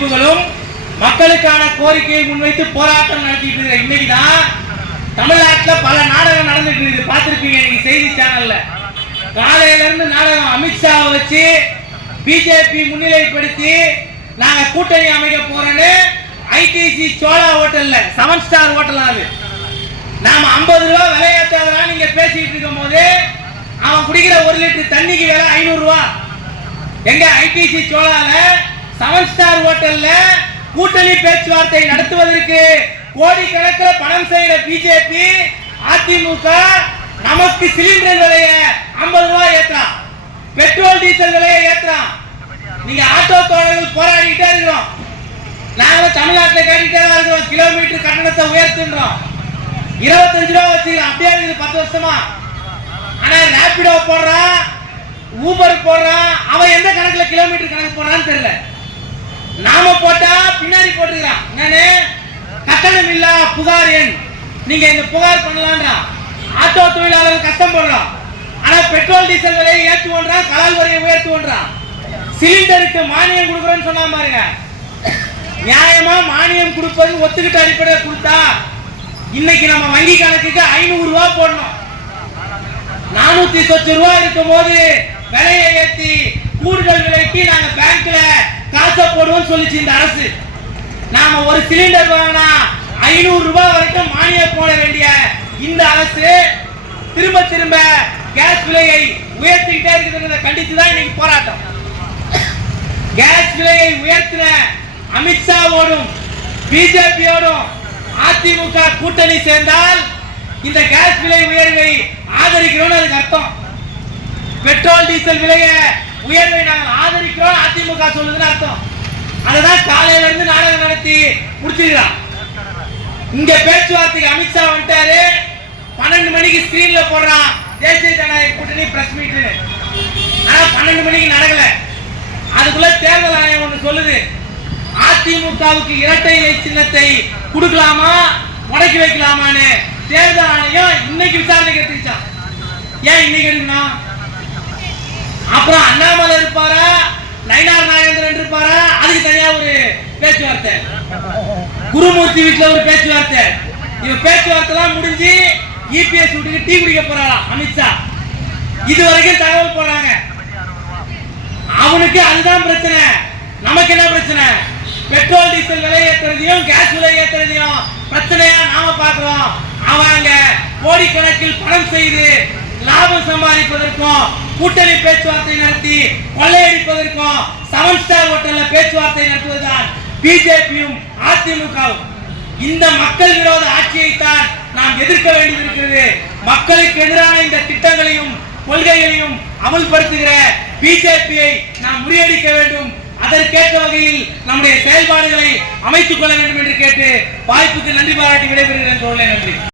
அமைப்புகளும் மக்களுக்கான கோரிக்கையை முன்வைத்து போராட்டம் நடத்திட்டு இருக்கிற இன்னைக்குதான் தமிழ்நாட்டுல பல நாடகம் நடந்துட்டு இருக்குது பார்த்திருப்பீங்க நீங்க செய்தி சேனல்ல. காலையில இருந்து நாடகம் அமித்ஷாவை வச்சு பிஜேபி முன்னிலைப்படுத்தி நாங்க கூட்டணி அமைக்க போறோன்னு ஐடிசி சோழா ஹோட்டல்ல செவன் ஸ்டார் ஹோட்டல் அது. நாம 50 ரூபாய் விலையேற்றவரா நீங்க பேசிட்டு இருக்கும் போது அவன் குடிக்கிற ஒரு லிட்டர் தண்ணிக்கு விலை ஐநூறு ரூபா. எங்க ஐடிசி சோழால செவன் ஸ்டார் ஹோட்டல்ல கூட்டணி பேச்சுவார்த்தை நடத்துவதற்கு கோடிக்கணக்கில் பணம் செய்யற பிஜேபி அதிமுக நமக்கு சிலிண்டர் விலைய 50 ரூபாய் ஏத்துறான். பெட்ரோல் டீசல் விலையை ஏத்துறான். நீங்க ஆட்டோ தோழர்கள் போராடிக்கிட்டே இருக்கிறோம். நாங்க தமிழ்நாட்டில் கேட்டுட்டே தான் இருக்கிறோம். கிலோமீட்டர் கட்டணத்தை உயர்த்துன்றோம். இருபத்தஞ்சு ரூபா வச்சுக்கலாம் அப்படியே இருக்குது பத்து வருஷமா. ஆனா ரேபிடோ போடுறான் ஊபர் போடுறான் அவன் எந்த கணக்குல கிலோமீட்டர் கணக்கு போடுறான்னு தெரியல. நாம போட்டா பின்னாடி போட்டுக்கிறான் என்னன்னு? கட்டணம் இல்ல புகார் எண். நீங்க இந்த புகார் பண்ணலாம்டா ஆட்டோ தொழிலாளர்கள் கஷ்டம் போடுறோம் ஆனா பெட்ரோல் டீசல் விலையை ஏற்றுவோன்றான் கலால் வரியை உயர்த்துவோன்றான் சிலிண்டருக்கு மானியம் கொடுக்குறோன்னு சொன்னா பாருங்க. நியாயமா மானியம் கொடுப்பது ஒத்துக்கிட்ட அடிப்படையில் கொடுத்தா இன்னைக்கு நம்ம வங்கி கணக்குக்கு ஐநூறு ரூபா போடணும். நானூத்தி சொச்சு ரூபா இருக்கும் போது விலையை ஏற்றி கூடுதல் விலைக்கு நாங்க பேங்க்ல போடுவோம் சொல்லிச்சு இந்த அரசு. நாம ஒரு சிலிண்டர் வாங்கினா ஐநூறு ரூபாய் வரைக்கும் மானியம் போட வேண்டிய இந்த அரசு திரும்ப திரும்ப கேஸ் விலையை உயர்த்திக்கிட்டே இருக்கிறத கண்டித்து தான் இன்னைக்கு போராட்டம். கேஸ் விலையை உயர்த்தின அமித்ஷாவோடும் பிஜேபியோடும் அதிமுக கூட்டணி சேர்ந்தால் இந்த கேஸ் விலை உயர்வை ஆதரிக்கிறோம் அதுக்கு அர்த்தம். பெட்ரோல் டீசல் விலையை உயர்வை நாங்கள் ஆதரிக்கிறோம் அதிமுக சொல்லுதுன்னு அர்த்தம். அததான் காலையில இருந்து நாடகம் நடத்தி முடிச்சிருக்கான் இங்க பேச்சுவார்த்தைக்கு அமித்ஷா வந்துட்டாரு. பன்னெண்டு மணிக்கு ஸ்கிரீன்ல போடுறான். தேசிய ஜனநாயக கூட்டணி பிரஸ் மீட் ஆனா பன்னெண்டு மணிக்கு நடக்கல. அதுக்குள்ள தேர்தல் ஆணையம் ஒண்ணு சொல்லுது. அதிமுகவுக்கு இரட்டை இலை சின்னத்தை கொடுக்கலாமா? முடக்கி வைக்கலாமான்னு தேர்தல் ஆணையம் இன்னைக்கு விசாரணைக்கு எடுத்துக்கிச்சான் ஏன் இன்னைக்கு எடுக்கணும்? அப்புறம் அண்ணாமலை இருப்பாரா? நயனார் நாகேந்திரன் இருப்பாரா அதுக்கு தனியா ஒரு பேச்சுவார்த்தை. குருமூர்த்தி வீட்டுல ஒரு பேச்சுவார்த்தை. இவ பேச்சுவார்த்தை எல்லாம் முடிஞ்சு இபிஎஸ் வீட்டுக்கு டீ குடிக்க போறாராம் அமித்ஷா இது வரைக்கும் தகவல் போறாங்க அவனுக்கு அதுதான் பிரச்சனை. நமக்கு என்ன பிரச்சனை? பெட்ரோல் டீசல் விலை ஏத்துறதையும் கேஸ் விலை ஏத்துறதையும் பிரச்சனையா நாம பாக்குறோம். அவங்க கோடிக்கணக்கில் பணம் செய்து லாபம் சம்பாதிப்பதற்கும் கூட்டணி பேச்சுவார்த்தை நடத்தி கொள்ளையடிப்பதற்கும் செவன் ஸ்டார் ஹோட்டல்ல பேச்சுவார்த்தை நடத்துவதுதான் பிஜேபியும் அதிமுகவும். இந்த மக்கள் விரோத ஆட்சியைத்தான் நாம் எதிர்க்க வேண்டியிருக்கிறது. மக்களுக்கு எதிரான இந்த திட்டங்களையும் கொள்கைகளையும் அமல்படுத்துகிற பிஜேபியை நாம் முறியடிக்க வேண்டும். அதற்கேற்ற வகையில் நம்முடைய செயல்பாடுகளை அமைத்துக் கொள்ள வேண்டும் என்று கேட்டு வாய்ப்புக்கு நன்றி பாராட்டி விடைபெறுகிறேன். தோழர்களே நன்றி.